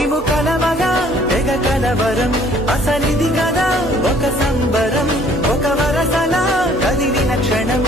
మేము కలవగా తెగ కలవరం అసలిది కదా ఒక సంబరం ఒక వరసలా కదిలిన క్షణం